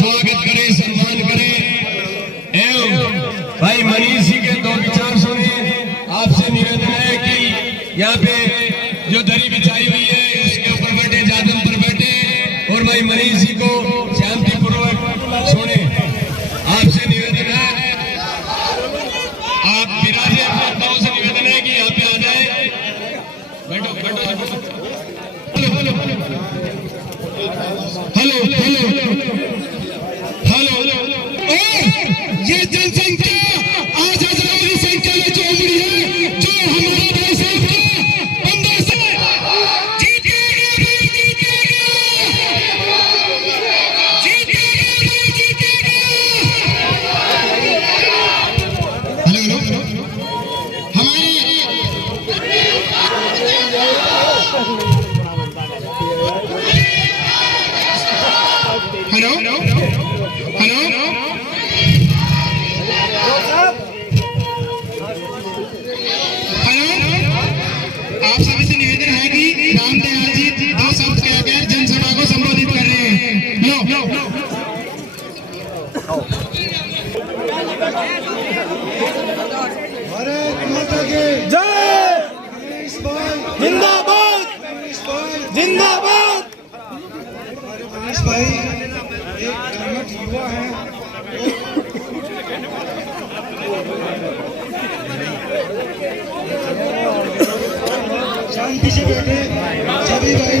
स्वागत करें, सम्मान करें एवं भाई मनीष जी के 2 विचार सुने। आपसे निवेदन है कि यहाँ पे जो दरी बिछाई हुई है उसके ऊपर बैठे, जादम पर बैठे और भाई मनीष जी को शांतिपूर्वक सुने। आपसे निवेदन है, आप विराजे अपने पाँव से निवेदन है कि यहाँ पे आ जाए। बैठो बैठो हेलो हेलो हेलो हेलो। ये जनसंख्या आज हजारों की संख्या में जो उमड़ी है, जो हमारे भाई साहब को 15 से आप सभी से निवेदन है कि रामदयाल जी 2 शब्द कहकर जनसभा को संबोधित कर रहे हैं। भारत माता की जय। जिंदाबाद जिंदाबाद। मनीष भाई एक कर्मठ युवा है। शांति से बैठे सभी भाई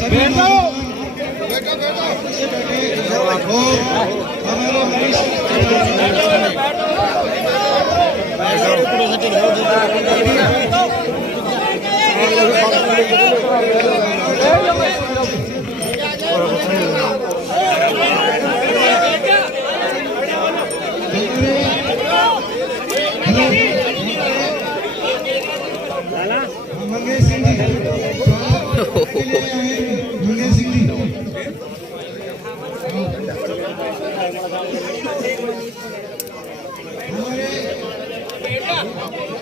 सभी से बैठे और हमारे मनीष मंगेश सिंह जी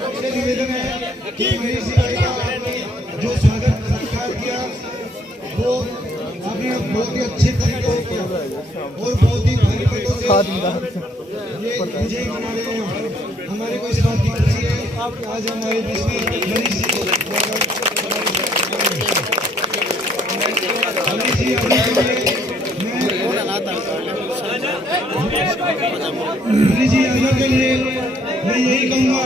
हमारे निवेदन है कि मनीष भाई का जो स्वागत सत्कार किया वो आपने बहुत ही अच्छे तरीके से किया और बहुत ही भारी पदों से ये विजय बना रहे हैं। हमारे को इस बात की खुशी है कि आज हमारे बीच में मनीष जी आगे के लिए मैं यही कहूँगा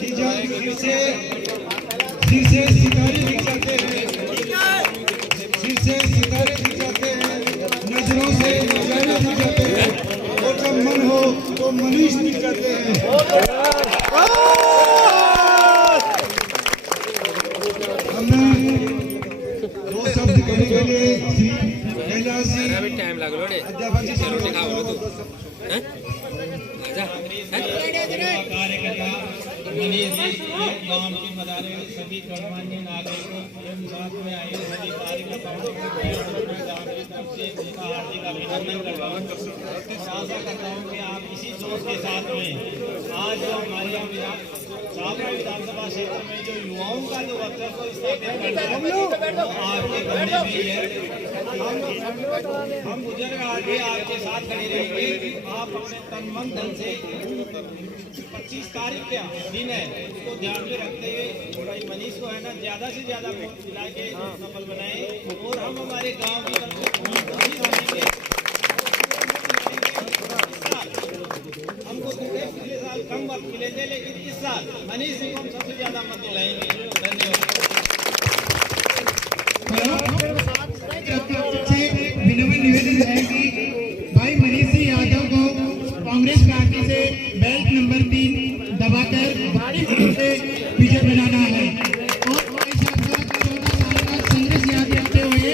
कि जब सिर से सितारे दिख जाते हैं, सिर से सितारे दिख जाते हैं, नजरों से नजारे दिख जाते हैं और जब मन हो तो मनीष दिख जाते हैं। हमें 2 शब्द कहने के लिए श्री कैलाश जी अध्यापक जी से कार्यकर्ता मनीष जी गांव के मदारे सभी गणमान्य नागरिकों एवं साथ में आए सभी कार्यकर्ताओं से हार्दिक अभिनंदन करता हूँ और आशा करता हूँ कि आप इसी जोश के साथ में आज जो हमारे यहाँ शाहपुर विधानसभा क्षेत्र में जो युवाओं का जो वर्चस्व स्थापित करना आपके करने में ही है। हम बुजुर्ग आगे आपके साथ खड़े रहेंगे। आप अपने तन मन धन से 25 तारीख का दिन है, उसको ध्यान में रखते हुए भाई मनीष को है ना ज्यादा से ज्यादा वोट दिला के सफल बनाए और हम हमारे गांव की तरफ से कोशिश करेंगे। हमको पिछले साल कम वक्त मिले थे, लेकिन इस साल मनीष जी को हम सबसे ज्यादा मत दिलाएंगे। धन्यवाद। विनम्र निवेदन है कि भाई मनीष सिंह यादव को कांग्रेस पार्टी से बेल्ट नंबर 3 दबाकर भारी वोट से विजय बनाना है और भाई साहब का 14 साल का संघर्ष याद रखते हुए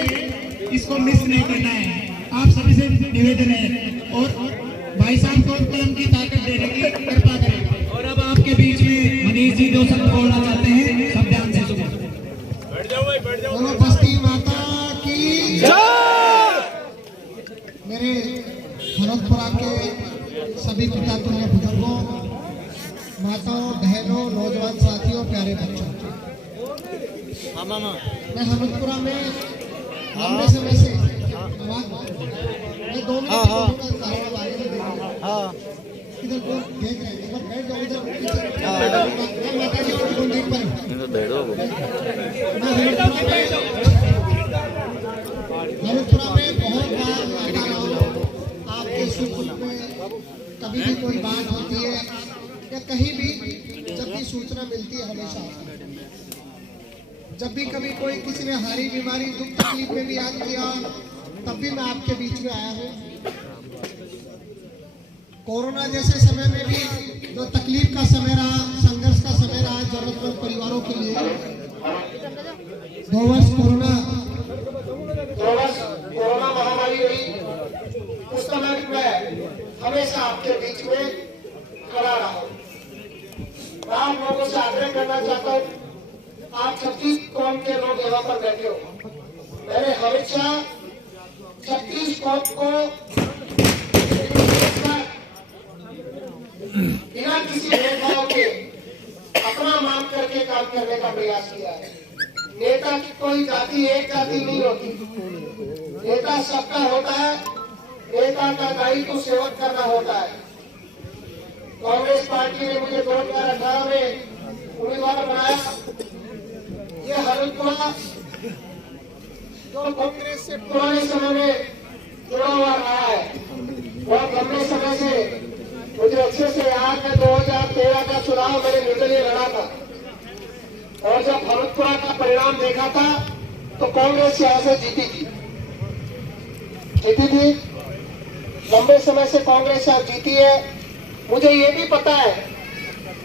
इसको मिस नहीं करना है। आप सभी से निवेदन है और भाई साहब को कलम की ताकत देने की कृपा करें। और अब आपके बीच में मनीष जी 2 शब्द बोलना चाहते हैं, सब ध्यान से सुनो। बैठ जाओ भाई, बैठ जाओ। बस्ती माता की जय। मेरे हनोतपुरा के सभी पिता तुल्य बुजुर्गों, माताओं, बहनों, नौजवान साथियों, प्यारे बच्चों, मैं हनोतपुरा में लंबे समय से हाँ हाँ हाँ इधर को देख रहे हैं, एक बार बैठ जाओ इधर पीछे। माता जी को देख पाए हरिपुरा में बहुत बार आता रहा हूँ आपके सुख में, कभी भी कोई बात होती है या कहीं भी जब भी सूचना मिलती है, हमेशा जब भी कभी कोई किसी ने हारी बीमारी दुख तकलीफ में भी याद किया, तब भी मैं आपके बीच में आया हूँ। कोरोना जैसे समय में भी जो तकलीफ का समय रहा, संघर्ष का समय रहा जरूरतमंद परिवारों के लिए, 2 वर्ष कोरोना महामारी रही, उस समय भी मैं हमेशा आपके बीच में खड़ा रहा हूँ। मैं आप लोगों से आग्रह करना चाहता हूँ, आप 36 कौम के लोग यहाँ पर बैठे हो, मैंने हमेशा 36 कौम को बिना किसी भेदभाव के अपना मान करके काम करने का प्रयास किया है। नेता की कोई जाति एक जाति नहीं होती, नेता सबका होता है, नेता का दायित्व सेवक करना होता है। कांग्रेस पार्टी ने मुझे 2018 में उम्मीदवार बनाया। ये हरिपुरा जो कांग्रेस से पुराने समय में जुड़ा हुआ रहा है, बहुत लंबे समय से मुझे अच्छे से याद है। 2013 का चुनाव मैंने निर्दलीय लड़ा था और जब हरिपुरा का परिणाम देखा था तो कांग्रेस यहाँ से जीती थी। लंबे समय से कांग्रेस यहाँ जीती है। मुझे ये भी पता है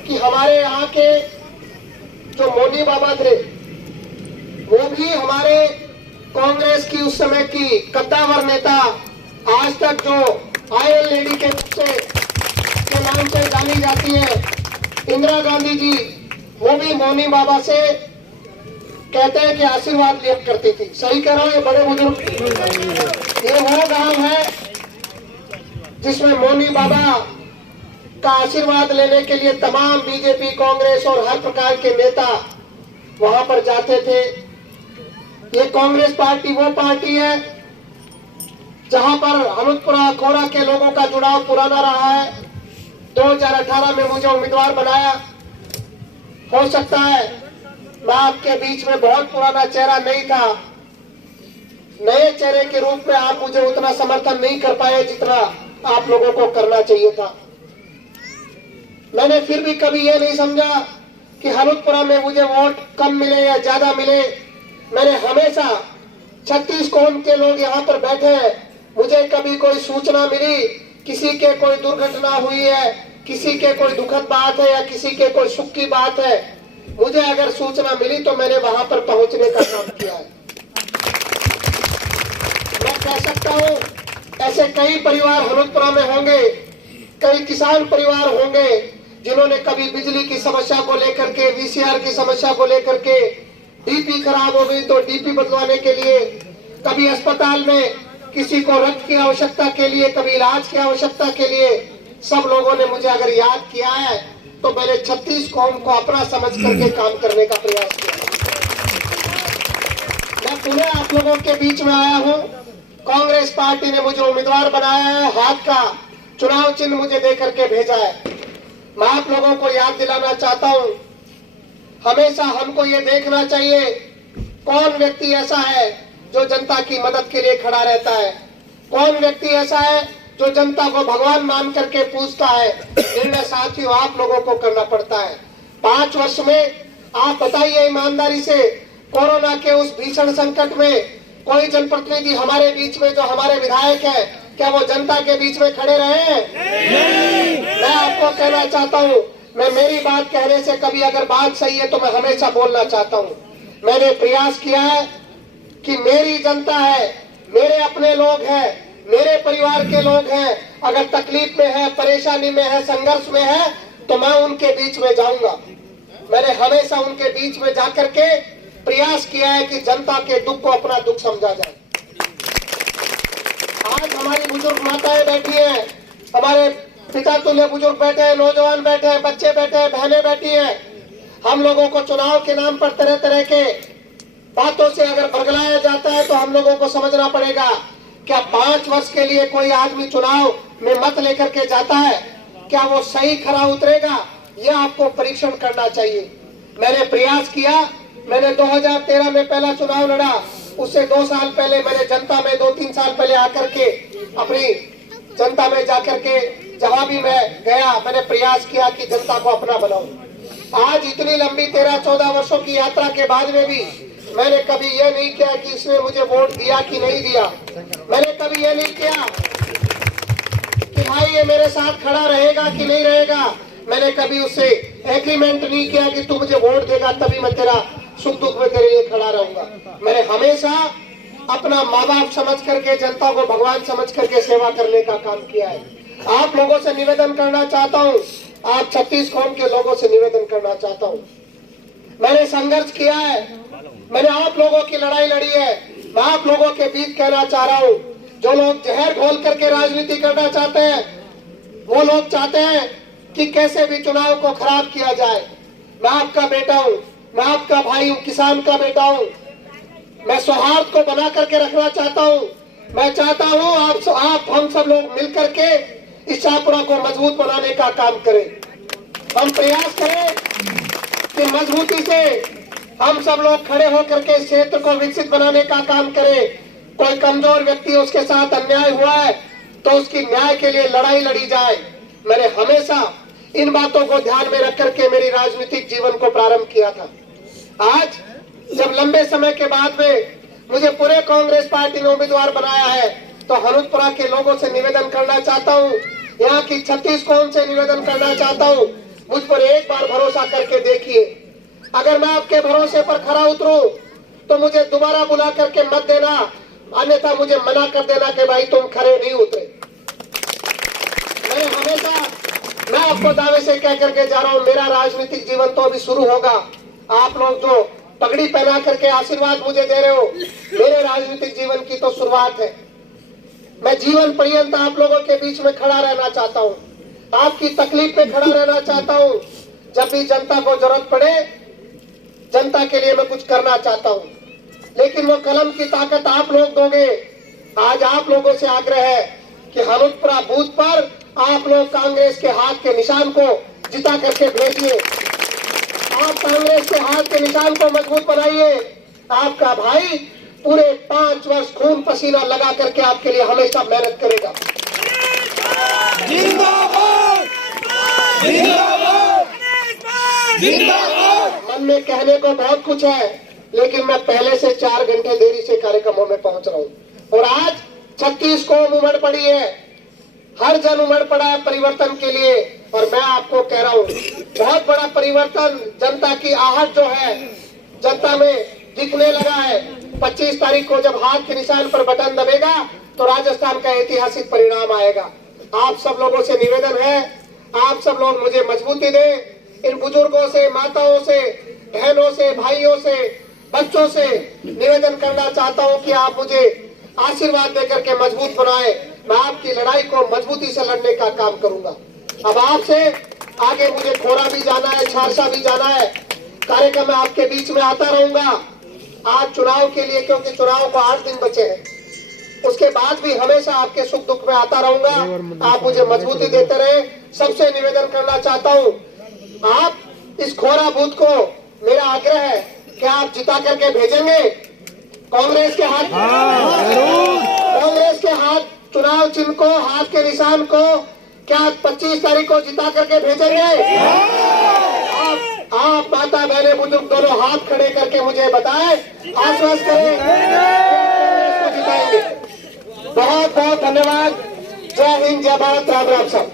कि हमारे यहाँ के जो मोदी बाबा थे वो भी हमारे कांग्रेस की उस समय की कद्दावर नेता, आज तक जो आयरन लेडी के रूप के नाम से जानी जाती है, इंदिरा गांधी जी, वो भी मौनी बाबा से कहते हैं कि आशीर्वाद लिया करती थी। सही कह रहा हूं, ये बड़े बुजुर्ग, ये वो गांव है जिसमें मौनी बाबा का आशीर्वाद लेने के लिए तमाम बीजेपी, कांग्रेस और हर प्रकार के नेता वहां पर जाते थे। ये कांग्रेस पार्टी वो पार्टी है जहां पर हनुतपुरा खोरा के लोगों का जुड़ाव पुराना रहा है। 2018 में मुझे उम्मीदवार बनाया। हो सकता है मैं आपके बीच में बहुत पुराना चेहरा नहीं था, नए चेहरे के रूप में आप मुझे उतना समर्थन नहीं कर पाए जितना आप लोगों को करना चाहिए था। मैंने फिर भी कभी ये नहीं समझा कि हनुतपुरा में मुझे वोट कम मिले या ज्यादा मिले। मैंने हमेशा 36 कौम के लोग यहाँ पर बैठे हैं, मुझे कभी कोई सूचना मिली, किसी के कोई दुर्घटना हुई है, किसी के कोई दुखद बात है या किसी के कोई सुख की बात है, मुझे अगर सूचना मिली तो मैंने वहां पर पहुंचने का काम किया है। मैं कह सकता हूं ऐसे कई परिवार हनुतपुरा में होंगे, कई किसान परिवार होंगे जिन्होंने कभी बिजली की समस्या को लेकर के, वीसीआर की समस्या को लेकर के, डीपी खराब हो गई तो डीपी बदलवाने के लिए, कभी अस्पताल में किसी को रक्त की आवश्यकता के लिए, कभी इलाज की आवश्यकता के लिए, सब लोगों ने मुझे अगर याद किया है तो मैंने 36 कौम को अपना समझ करके काम करने का प्रयास किया। मैं पुनः आप लोगों के बीच में आया हूं। कांग्रेस पार्टी ने मुझे उम्मीदवार बनाया है, हाथ का चुनाव चिन्ह मुझे दे करके भेजा है। मैं आप लोगों को याद दिलाना चाहता हूं, हमेशा हमको ये देखना चाहिए कौन व्यक्ति ऐसा है जो जनता की मदद के लिए खड़ा रहता है, कौन व्यक्ति ऐसा है जो जनता को भगवान मान करके पूछता है। निर्णय साथियों आप लोगों को करना पड़ता है। 5 वर्ष में आप बताइए ईमानदारी से, कोरोना के उस भीषण संकट में कोई जनप्रतिनिधि हमारे बीच में, जो हमारे विधायक है, क्या वो जनता के बीच में खड़े रहे हैं? मैं आपको कहना चाहता हूँ, मैं मेरी बात कहने से कभी अगर बात सही है तो मैं हमेशा बोलना चाहता हूँ। मैंने प्रयास किया है कि मेरी जनता है, मेरे अपने लोग हैं, मेरे परिवार के लोग हैं, अगर तकलीफ में है, परेशानी में है, संघर्ष में है तो मैं उनके बीच में जाऊंगा। मैंने हमेशा उनके बीच में जाकर के प्रयास किया है कि जनता के दुख को अपना दुख समझा जाए। आज हमारी बुजुर्ग माताएं बैठी हैं, हमारे पिता तुल्य बुजुर्ग बैठे हैं, नौजवान बैठे हैं, बच्चे बैठे हैं, बहनें बैठी हैं। हम लोगों को चुनाव के नाम पर तरह तरह के बातों से अगर बरगलाया जाता है तो हम लोगों को समझना पड़ेगा क्या 5 वर्ष के लिए कोई आदमी चुनाव में मत लेकर के जाता है, क्या वो सही खरा उतरेगा? यह आपको परीक्षण करना चाहिए। मैंने प्रयास किया, मैंने 2013 में पहला चुनाव लड़ा, उससे 2 साल पहले मैंने जनता में 2-3 साल पहले आकर के अपनी जनता में जाकर के जहां भी मैं गया, मैंने प्रयास किया कि जनता को अपना बनाऊं। आज इतनी लंबी 13-14 वर्षों की यात्रा के बाद में भी मैंने कभी यह नहीं किया कि इसने मुझे वोट दिया कि नहीं दिया। मैंने कभी यह नहीं किया कि भाई ये मेरे साथ खड़ा रहेगा कि नहीं रहेगा। मैंने कभी उससे एग्रीमेंट नहीं किया कि तू मुझे वोट देगा तभी मैं तेरा सुख दुख में तेरे लिए खड़ा रहूंगा। मैंने हमेशा अपना माँ बाप समझ करके, जनता को भगवान समझ करके सेवा करने का काम किया है। आप लोगों से निवेदन करना चाहता हूँ, आप 36 कौम के लोगों से निवेदन करना चाहता हूँ, मैंने संघर्ष किया है, मैंने आप लोगों की लड़ाई लड़ी है। मैं आप लोगों के बीच कहना चाह रहा हूँ, जो लोग जहर घोल करके राजनीति करना चाहते हैं, वो लोग चाहते हैं कि कैसे भी चुनाव को खराब किया जाए। मैं आपका बेटा हूँ, मैं आपका भाई हूँ, किसान का बेटा हूँ। मैं सौहार्द को बना करके रखना चाहता हूँ। मैं चाहता हूँ आप हम सब लोग मिलकर के इस शाहपुरा को मजबूत बनाने का काम करें। हम प्रयास करें कि मजबूती से हम सब लोग खड़े होकर के इस क्षेत्र को विकसित बनाने का काम करें। कोई कमजोर व्यक्ति, उसके साथ अन्याय हुआ है तो उसकी न्याय के लिए लड़ाई लड़ी जाए। मैंने हमेशा इन बातों को ध्यान में रख करके मेरी राजनीतिक जीवन को प्रारंभ किया था। आज जब लंबे समय के बाद में मुझे पूरे कांग्रेस पार्टी ने उम्मीदवार बनाया है, तो हनुतपुरा के लोगों से निवेदन करना चाहता हूँ, यहाँ की 36 कौम से निवेदन करना चाहता हूँ, मुझ पर एक बार भरोसा करके देखिए। अगर मैं आपके भरोसे पर खरा उतरूं तो मुझे दोबारा बुला करके मत देना, अन्यथा मुझे मना कर देना कि भाई तुम खरे नहीं उतरे। मैंने हमेशा, मैं आपको दावे से कह करके जा रहा हूँ, मेरा राजनीतिक जीवन तो अभी शुरू होगा। आप लोग जो पगड़ी पहना करके आशीर्वाद मुझे दे रहे हो, मेरे राजनीतिक जीवन की तो शुरुआत है। मैं जीवन पर्यंत आप लोगों के बीच में खड़ा रहना चाहता हूँ, आपकी तकलीफ पे खड़ा रहना चाहता हूँ। जब भी जनता को जरूरत पड़े, जनता के लिए मैं कुछ करना चाहता हूँ, लेकिन वो कलम की ताकत आप लोग दोगे। आज आप लोगों से आग्रह है कि हनुतपुरा बूथ पर आप लोग कांग्रेस के हाथ के निशान को जिता करके भेजिए। आप कांग्रेस के हाथ के निशान को मजबूत बनाइए। आपका भाई पूरे 5 वर्ष खून पसीना लगा करके आपके लिए हमेशा मेहनत करेगा। जिंदाबाद, जिंदाबाद, जिंदाबाद। मन में कहने को बहुत कुछ है, लेकिन मैं पहले से 4 घंटे देरी से कार्यक्रमों में पहुंच रहा हूं। और आज 36 कौम उमड़ पड़ी है, हर जन उमड़ पड़ा है परिवर्तन के लिए। और मैं आपको कह रहा हूँ, बहुत बड़ा परिवर्तन जनता की आहट जो है जनता में दिखने लगा है। 25 तारीख को जब हाथ के निशान पर बटन दबेगा तो राजस्थान का ऐतिहासिक परिणाम आएगा। आप सब लोगों से निवेदन है, आप सब लोग मुझे मजबूती दें। इन बुजुर्गों से, माताओं से, बहनों से, भाइयों से, बच्चों से निवेदन करना चाहता हूं कि आप मुझे आशीर्वाद देकर के मजबूत बनाए। मैं आपकी लड़ाई को मजबूती से लड़ने का काम करूंगा। अब आपसे आगे मुझे खोरा भी जाना है, छारसा भी जाना है। कार्यक्रम में आपके बीच में आता रहूंगा। आज चुनाव के लिए, क्योंकि चुनाव को 8 दिन बचे हैं, उसके बाद भी हमेशा आपके सुख दुख में आता रहूंगा। आप मुझे मजबूती देते रहे। सबसे निवेदन करना चाहता हूँ, आप इस खोरा बूथ को, मेरा आग्रह है कि आप जिता करके भेजेंगे कांग्रेस के हाथ, कांग्रेस के हाथ चुनाव चिन्ह को, हाथ के निशान को क्या 25 तारीख को जिता करके भेजेंगे? आप माता बहने बुजुर्ग दोनों हाथ खड़े करके मुझे बताएं, आश्वस्त करें, कांग्रेस को जिताएंगे। बहुत बहुत धन्यवाद। जय हिंद, जय भारत, राम राम सब।